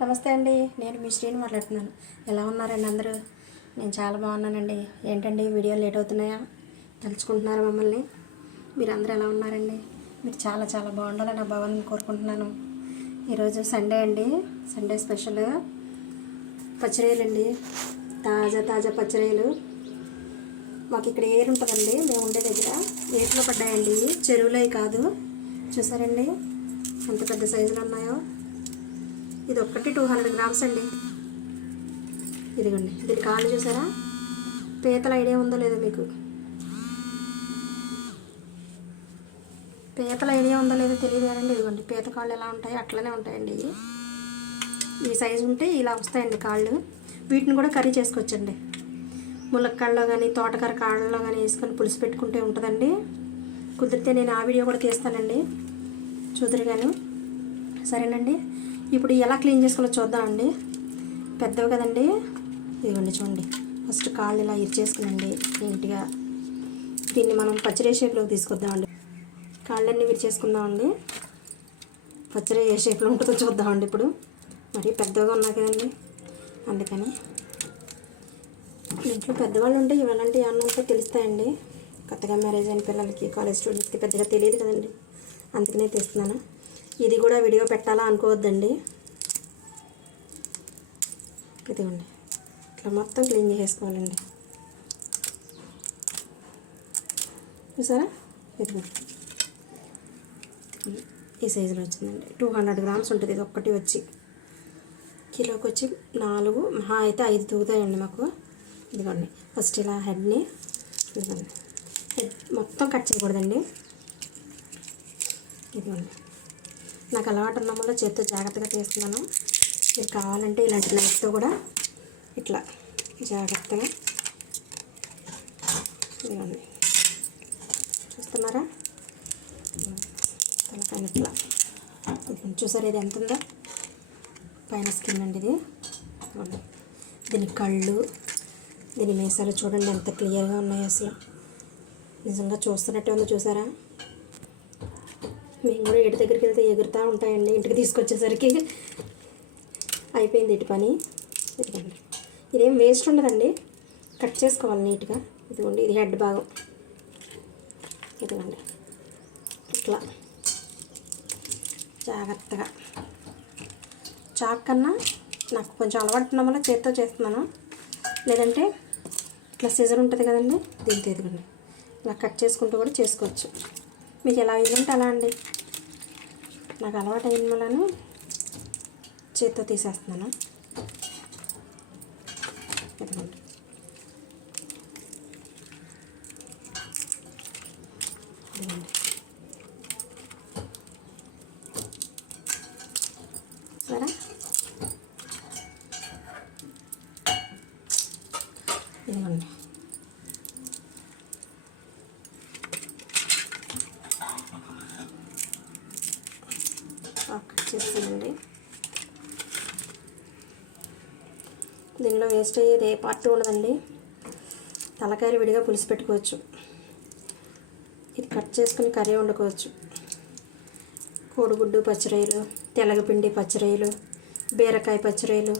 నమస్తే అండి, నేను మీ శ్రీని మాట్లాడుతున్నాను. ఎలా ఉన్నారండి అందరూ? నేను చాలా బాగున్నానండి. ఏంటండి వీడియోలు లేట్ అవుతున్నాయా? తలుచుకుంటున్నారు మమ్మల్ని? మీరు అందరూ ఎలా ఉన్నారండి? మీరు చాలా చాలా బాగుండాలని నా భగవాన్ని కోరుకుంటున్నాను. ఈరోజు సండే అండి. సండే స్పెషల్ పచ్చిరొయ్యలండి. తాజా తాజా పచ్చిరొయ్యలు. మాకు ఇక్కడ ఏరు ఉంటుందండి, మేము ఉండే దగ్గర ఏరులో పడ్డాయండి. చెరువులో కాదు. చూసారండి ఎంత పెద్ద సైజులు ఉన్నాయో. ఇది ఒక్కటి 200 గ్రామ్స్ అండి. ఇదిగోండి, దీని కాళ్ళు చూసారా? పీతల ఐడియా ఉందో లేదో మీకు? పీతల ఐడియా ఉందో లేదో తెలియదు కదండి. ఇదిగోండి పీత కాళ్ళు ఎలా ఉంటాయి అట్లనే ఉంటాయండి. ఈ సైజు ఉంటే ఇలా వస్తాయండి కాళ్ళు. వీటిని కూడా కర్రీ చేసుకోవచ్చండి. ములక్కాడలో కానీ తోటకూర కాళ్ళలో కానీ వేసుకొని పులుసు పెట్టుకుంటే ఉంటుందండి. కుదిరితే నేను ఆ వీడియో కూడా తీస్తానండి, చూద్దరు కానీ. సరేనండి, ఇప్పుడు ఎలా క్లీన్ చేసుకోవాలో చూద్దామండి. పెద్దవి కదండి. ఇదిగోండి చూడండి, ఫస్ట్ కాళ్ళు ఇలా ఇరిచేసుకునండి నీట్గా. దీన్ని మనం పచ్చిరే షేప్లోకి తీసుకొద్దామండి. కాళ్ళన్నీ విరిచేసుకుందామండి. పచ్చిరే ఏ షేప్లో ఉంటుందో చూద్దామండి. ఇప్పుడు మరి పెద్దగా ఉన్నాయి కదండి, అందుకని ఇంట్లో పెద్దవాళ్ళు ఉంటే ఇవాళంటే ఏమన్నా ఉంటే తెలుస్తాయండి. కొత్తగా మ్యారేజ్ అయిన పిల్లలకి, కాలేజ్ స్టూడెంట్స్కి పెద్దగా తెలియదు కదండి, అందుకనే తీస్తున్నాను. ఇది కూడా వీడియో పెట్టాలా అనుకోవద్దండి. ఇదిగోండి ఇట్లా మొత్తం క్లీన్ చేసుకోవాలండి. చూసారా? ఇదిగోండి ఈ సైజులో వచ్చిందండి. 200 గ్రామ్స్ ఉంటుంది ఇది ఒక్కటి. వచ్చి కిలోకి వచ్చి 4 మహా అయితే 5 తూగుతాయండి మాకు. ఇదిగోండి ఫస్ట్ ఇలా హెడ్ని, ఇదిగోండి హెడ్ మొత్తం కట్ చేయకూడదండి. ఇదిగోండి నాకు అలవాటు ఉన్న వల్ల చేత్తో జాగ్రత్తగా తీస్తున్నాను. మీరు కావాలంటే ఇలాంటి నైఫ్తో కూడా ఇట్లా జాగ్రత్తగా. ఇదిగోండి చూస్తున్నారా? తలకాయ ఇట్లా. చూసారా ఇది ఎంత ఉందో? పైన స్కిన్ అండి ఇది. దీని కళ్ళు, దీని మీసాలు చూడండి ఎంత క్లియర్గా ఉన్నాయో. అసలు నిజంగా చూస్తున్నట్టే ఉందో చూసారా? మేము కూడా ఇంటి దగ్గరికి వెళ్తే ఎగురుతూ ఉంటాయండి. ఇంటికి తీసుకొచ్చేసరికి అయిపోయింది ఇటు పని. ఇదిగోండి ఇదేం వేస్ట్ ఉండదండి, కట్ చేసుకోవాలి నీట్గా. ఇదిగోండి ఇది హెడ్ భాగం. ఇదిగోండి ఇట్లా జాగ్రత్తగా. చాక్ కన్నా నాకు కొంచెం అలవాటు ఉన్న వల్ల చేత్తో చేస్తున్నాను. లేదంటే ఇట్లా సిజర్ ఉంటుంది కదండి, దీంతో ఇదిగోండి ఇలా కట్ చేసుకుంటూ కూడా చేసుకోవచ్చు. మీకు ఎలా ఇదంటే అలా అండి. నాకు అలవాటు అయిన వలన చేత్తో తీసేస్తున్నాను. ఇదిగోండి ఇదిగోండి సరే. ఇదిగోండి కట్ చేస్తానండి. దీనిలో వేస్ట్ అయ్యేది ఏ పార్ట్ ఉండదండి. తలకాయలు విడిగా పులుసు పెట్టుకోవచ్చు. ఇది కట్ చేసుకుని కర్రీ వండుకోవచ్చు. కోడిగుడ్డు పచ్చిరొయ్యలు, తెల్లగపిండి పచ్చిరొయ్యలు, బీరకాయ పచ్చిరొయ్యలు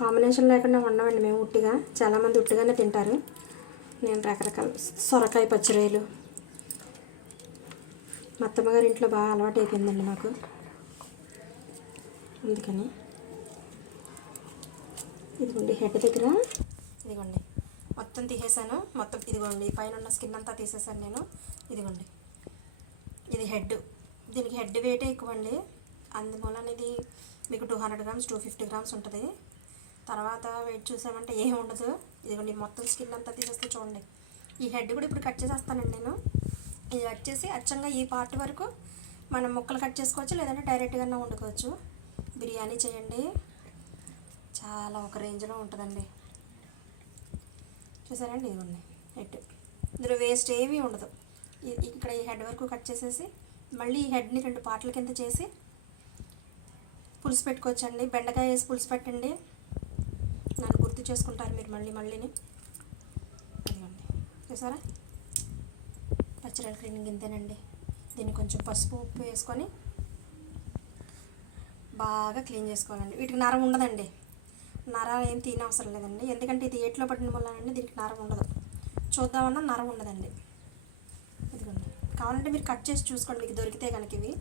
కాంబినేషన్ లేకుండా వండమండి మేము ఉట్టిగా. చాలామంది ఉట్టిగానే తింటారు. నేను రకరకాల సొరకాయ పచ్చిరొయ్యలు. మా అత్తమ్మగారి ఇంట్లో బాగా అలవాటు అయిపోయిందండి నాకు, అందుకని. ఇదిగోండి హెడ్ దగ్గర ఇదిగోండి మొత్తం తీసేసాను. మొత్తం ఇదిగోండి పైన ఉన్న స్కిన్ అంతా తీసేసాను నేను. ఇదిగోండి ఇది హెడ్. దీనికి హెడ్ వెయిటే ఎక్కువ అండి, అందువలన ఇది మీకు 200 గ్రామ్స్ 250 గ్రామ్స్ ఉంటుంది. తర్వాత వెయిట్ చూసామంటే ఏం ఉండదు. ఇదిగోండి మొత్తం స్కిన్ అంతా తీసేస్తే చూడండి. ఈ హెడ్ కూడా ఇప్పుడు కట్ చేసేస్తానండి నేను. ఇది కట్ చేసి అచ్చంగా ఈ పార్ట్ వరకు మనం ముక్కలు కట్ చేసుకోవచ్చు, లేదంటే డైరెక్ట్గా వండుకోవచ్చు. బిర్యానీ చేయండి, చాలా ఒక రేంజ్లో ఉంటుందండి. చూసారండి? ఇదిగోండి హెడ్. ఇందులో వేస్ట్ ఏమీ ఉండదు. ఇక్కడ ఈ హెడ్ వరకు కట్ చేసేసి మళ్ళీ ఈ హెడ్ని 2 పార్ట్ల కింద చేసి పులుసు పెట్టుకోవచ్చండి. బెండకాయ వేసి పులుసు పెట్టండి, నన్ను గుర్తు చేసుకుంటారు మీరు మళ్ళీని. ఇదిగోండి చూసారా? పచ్చిరొయ్యల క్లీనింగ్ ఇంతేనండి. దీన్ని కొంచెం పసుపు ఉప్పు వేసుకొని బాగా క్లీన్ చేసుకోవాలండి. వీటికి నరం ఉండదండి, నరం ఏం తినవసరం లేదండి, ఎందుకంటే ఇది ఏట్లో పడిన వల్ల దీనికి నరం ఉండదు. చూద్దామన్నా నరం ఉండదండి. ఇదిగోండి, కావాలంటే మీరు కట్ చేసి చూసుకోండి మీకు దొరికితే కనుక ఇవి,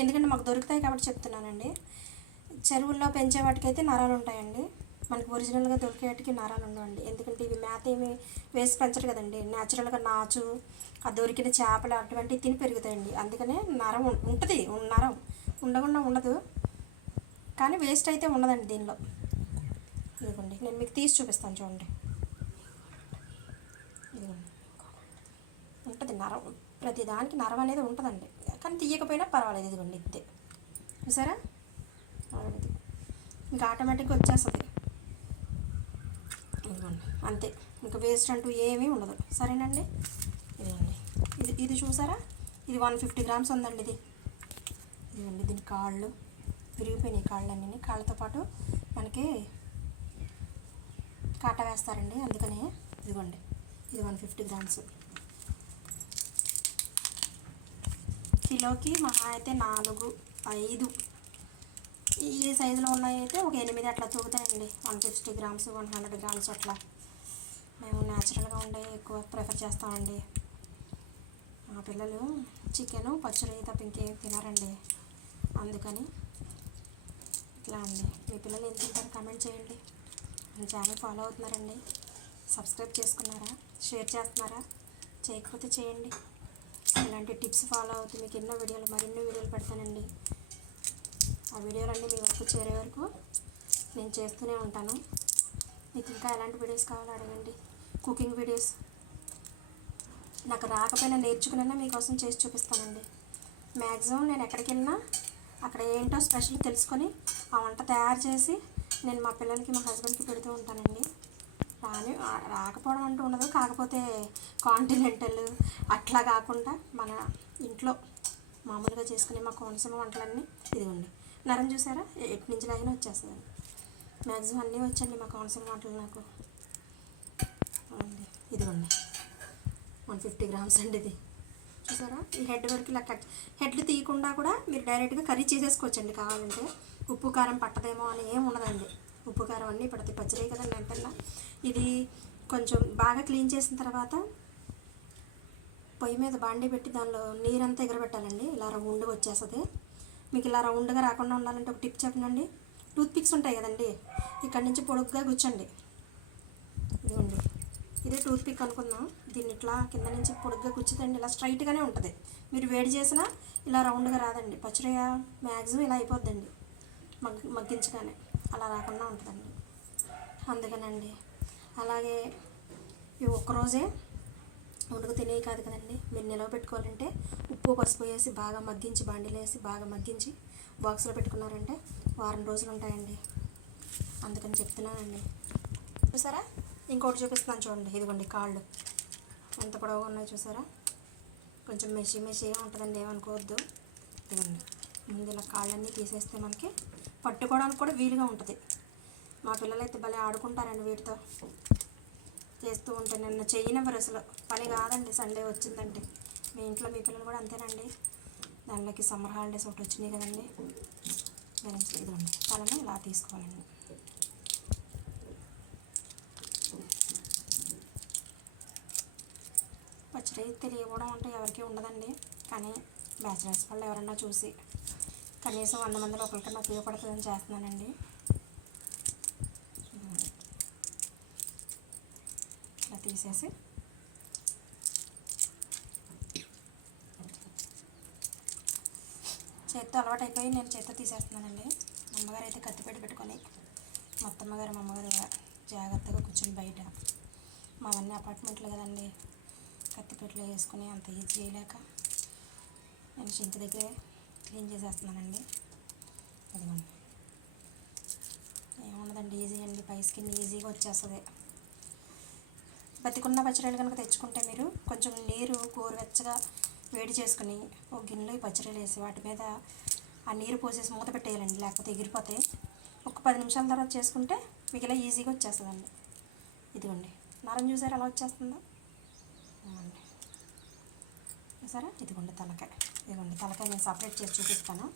ఎందుకంటే మాకు దొరుకుతాయి కాబట్టి చెప్తున్నానండి. చెరువుల్లో పెంచే వాటికైతే నరాలు ఉంటాయండి, మనకి ఒరిజినల్గా దొరికే వాటికి నరాలు ఉండవండి. ఎందుకంటే ఇవి మేత ఏమి వేసి పెంచరు కదండి, న్యాచురల్గా నాచు ఆ దొరికిన చేపలు అటువంటివి తిని పెరుగుతాయండి. అందుకనే నరం ఉంటుంది, నరం ఉండకుండా ఉండదు, కానీ వేస్ట్ అయితే ఉండదండి దీనిలో. ఇదిగోండి, నేను మీకు తీసి చూపిస్తాను చూడండి. ఇదిగోండి, ఉంటుంది నరం, ప్రతి దానికి నరం అనేది ఉంటుందండి, కానీ తీయకపోయినా పర్వాలేదు. ఇదిగోండి ఇంతే, చూసారా, ఇంకా ఆటోమేటిక్గా వచ్చేస్తుంది. ఇదిగోండి అంతే, ఇంకా వేస్ట్ అంటూ ఏమీ ఉండదు. సరేనండి, ఇదిగోండి, ఇది చూసారా, ఇది 150 గ్రామ్స్ ఉందండి. ఇదిగోండి, దీని కాళ్ళు విరిగిపోయినాయి, కాళ్ళన్నీ, కాళ్ళతో పాటు మనకి కాటా వేస్తారండి, అందుకని. ఇదిగోండి, ఇది 150 గ్రామ్స్. కిలోకి మహా అయితే 4, 5 ఈ సైజులో ఉన్నాయి అయితే ఒక 8 అట్లా తూగుతాయండి. 150 గ్రామ్స్, 100 గ్రామ్స్ అట్లా. మేము న్యాచురల్గా ఉండే ఎక్కువ ప్రిఫర్ చేస్తామండి. మా పిల్లలు చికెను పచ్చడి తప్ప ఇంకేం తినారండి, అందుకని ఇట్లా అండి. మీ పిల్లలు ఏం తింటారు కామెంట్ చేయండి. మన ఛానల్ ఫాలో అవుతున్నారండి, సబ్స్క్రైబ్ చేసుకున్నారా, షేర్ చేస్తున్నారా, చేయకపోతే చేయండి. ఇలాంటి టిప్స్ ఫాలో అవుతూ మీకు ఎన్నో వీడియోలు, మరెన్నో వీడియోలు పెడతానండి. ఆ వీడియోలన్నీ మీ వరకు చేరే వరకు నేను చేస్తూనే ఉంటాను. మీకు ఇంకా ఎలాంటి వీడియోస్ కావాలో అడగండి. కుకింగ్ వీడియోస్ నాకు రాకపోయినా నేర్చుకున్నా మీకోసం చేసి చూపిస్తానండి. మ్యాక్సిమం నేను ఎక్కడికి వెళ్ళినా అక్కడ ఏంటో స్పెషల్ తెలుసుకొని ఆ వంట తయారు చేసి నేను మా పిల్లలకి, మా హస్బెండ్కి పెడుతూ ఉంటానండి. రాకపోవడం అంటూ ఉండదు, కాకపోతే కాంటినెంటల్ అట్లా కాకుండా మన ఇంట్లో మామూలుగా చేసుకునే మా కోనసీమ వంటలన్నీ. ఇదిగోండి, నరం చూసారా, ఎటు నుంచి లాగినా వచ్చేస్తుంది. మ్యాక్సిమం అన్నీ వచ్చండి మా కోనసీమ వంటలు నాకు. ఇదిగోండి 150 గ్రామ్స్ అండి. ఇది చూసారా, ఈ హెడ్ వరకు ఇలా కట్, హెడ్లు తీయకుండా కూడా మీరు డైరెక్ట్గా కర్రీ చేసేసుకోవచ్చండి. కావాలంటే ఉప్పు కారం పట్టదేమో అని ఏం ఉండదండి, ఉప్పు కారం అన్నీ పడతాయి, పచ్చడి కదండి అంటల్లా. ఇది కొంచెం బాగా క్లీన్ చేసిన తర్వాత పొయ్యి మీద బాండీ పెట్టి దానిలో నీరంతా ఎగరబెట్టాలండి. ఇలా రౌండ్గా వచ్చేస్తుంది. మీకు ఇలా రౌండ్గా రాకుండా ఉండాలంటే ఒక టిప్ చెప్పనండి. టూత్ పిక్స్ ఉంటాయి కదండి, ఇక్కడి నుంచి పొడుగ్గా గుచ్చండి. ఇదిగోండి, ఇదే టూత్ పిక్ అనుకుందాం, దీన్ని ఇట్లా కింద నుంచి పొడుగ్గా గుచ్చుతండి, ఇలా స్ట్రైట్గానే ఉంటుంది. మీరు వేడి చేసినా ఇలా రౌండ్గా రాదండి, పచ్చడి మ్యాక్సిమం ఇలా అయిపోద్దండి మగ్గించగానే, అలా రాకుండా ఉంటుందండి. అందుకనండి. అలాగే ఇవి ఒక్కరోజే వండుకు తినేవి కాదు కదండి, మీరు నిలవ పెట్టుకోవాలంటే ఉప్పు పసుపు వేసి బాగా మగ్గించి, బాండీలో వేసి బాగా మగ్గించి బాక్స్లో పెట్టుకున్నారంటే వారం రోజులు ఉంటాయండి. అందుకని చెప్తున్నానండి. చూసారా, ఇంకోటి చూపిస్తున్నాను చూడండి. ఇదిగోండి కాళ్ళు ఎంత పొడవుగా ఉన్నాయో చూసారా, కొంచెం మెషీగా ఉంటుందండి, ఏమనుకోవద్దు. ఇదిగోండి, ముందు ఇలా కాళ్ళన్నీ తీసేస్తే మనకి పట్టుకోవడానికి కూడా వీలుగా ఉంటుంది. మా పిల్లలైతే భలే ఆడుకుంటారండి వీటితో, చేస్తూ ఉంటే. నిన్న చెయ్యనివ్వరు అసలు, పని కాదండి సండే వచ్చిందంటే. మీ ఇంట్లో మీ పిల్లలు కూడా అంతేనండి. దానిలోకి సమ్మర్ హాలిడేస్ ఒకటి వచ్చినాయి కదండి. ఇదిగోండి, తలని ఇలా తీసుకోవాలండి. పచ్చడి తెలియకపోవడం అంటే ఎవరికీ ఉండదండి, కానీ బ్యాచిలర్స్ వాళ్ళు ఎవరన్నా చూసి కనీసం 100 మందిలో ఒకరికన్నా ఉపయోగపడుతుందని చేస్తున్నానండి. ఇలా తీసేసి చేత్తో అలవాటు అయిపోయి నేను చేత్తో తీసేస్తున్నానండి. అమ్మగారు అయితే కత్తిపెట్టి పెట్టుకొని, మా అత్తమ్మగారు మా అమ్మగారు జాగ్రత్తగా కూర్చొని బయట, మావన్నీ అపార్ట్మెంట్లు కదండి, కత్తిపెట్టలో వేసుకుని అంత ఈజీ చేయలేక నేను సింక్ దగ్గరే క్లీన్ చేసేస్తున్నానండి. అదిగోండి, ఏముండదండి, ఈజీ అండి, పై స్కిన్ ఈజీగా వచ్చేస్తుంది. బతికున్న పచ్చడిలు కనుక తెచ్చుకుంటే మీరు కొంచెం నీరు గోరువెచ్చగా వేడి చేసుకుని ఒక గిన్నెలో ఈ పచ్చడిలు వేసి వాటి మీద ఆ నీరు పోసేసి మూత పెట్టేయాలండి, లేకపోతే ఎగిరిపోతాయి. ఒక 10 నిమిషాల తర్వాత చేసుకుంటే మీకు ఇలా ఈజీగా వచ్చేస్తుందండి. ఇదిగోండి, నరం చూసారా అలా వచ్చేస్తుందో, చూసారా. ఇదిగోండి తలకాయ, ఇదిగోండి తలకాయ నేను సపరేట్ చేసి చూపిస్తాను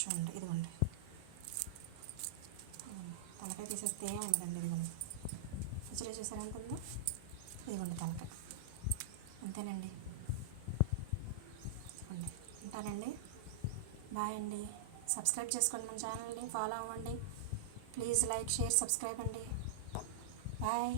చూడండి. ఇదిగోండి ఏం ఉండదండి. ఇదిగోండి పచ్చడి చూసారు ఎంత ఉందో. ఇదిగోండి తలక. అంతేనండి. ఉంటానండి. బాయ్ అండి. సబ్స్క్రైబ్ చేసుకోండి మన ఛానల్ని, ఫాలో అవ్వండి. ప్లీజ్ లైక్, షేర్, సబ్స్క్రైబ్ అండి. బాయ్.